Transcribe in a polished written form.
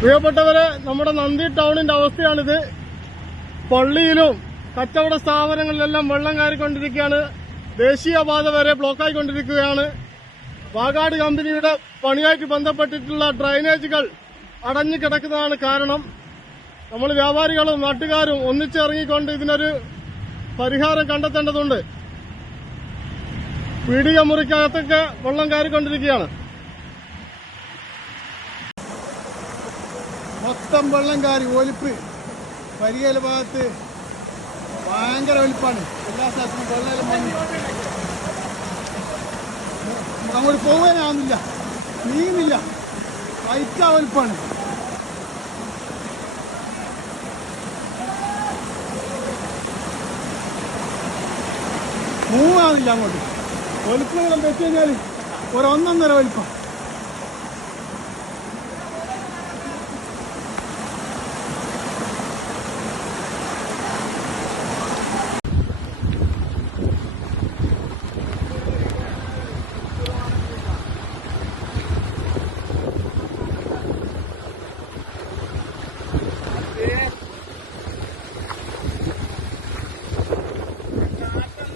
പ്രിയപ്പെട്ടവരെ, നമ്മുടെ നന്ദി ടൗണിന്റെ അവസ്ഥയാണിത്. പള്ളിയിലും കച്ചവട സ്ഥാപനങ്ങളിലെല്ലാം വെള്ളം കയറിക്കൊണ്ടിരിക്കുകയാണ്. ദേശീയപാത വരെ ബ്ലോക്കായിക്കൊണ്ടിരിക്കുകയാണ്. വാഗാട് കമ്പനിയുടെ പണിയായിട്ട് ബന്ധപ്പെട്ടിട്ടുള്ള ഡ്രൈനേജുകൾ അടഞ്ഞു കിടക്കുന്നതാണ് കാരണം. നമ്മൾ വ്യാപാരികളും നാട്ടുകാരും ഒന്നിച്ചിറങ്ങിക്കൊണ്ട് ഇതിനൊരു പരിഹാരം കണ്ടെത്തേണ്ടതുണ്ട്. പീടിക മുറിക്കകത്തൊക്കെ വെള്ളം കയറിക്കൊണ്ടിരിക്കുകയാണ്. മൊത്തം വെള്ളം കയറി ഒലിപ്പ്. പരിയേല ഭാഗത്ത് ഭയങ്കര ഒലിപ്പാണ്. എല്ലാ സ്ഥലത്തും വെള്ളം മഞ്ഞ് അങ്ങോട്ട് പോകാനാവുന്നില്ല, നീങ്ങുന്നില്ല. വൈറ്റ ഒലിപ്പാണ്. മൂവാവില്ല അങ്ങോട്ട്. ഒലിപ്പ് വെച്ച് കഴിഞ്ഞാൽ ഒരൊന്നൊന്നര വലിപ്പം.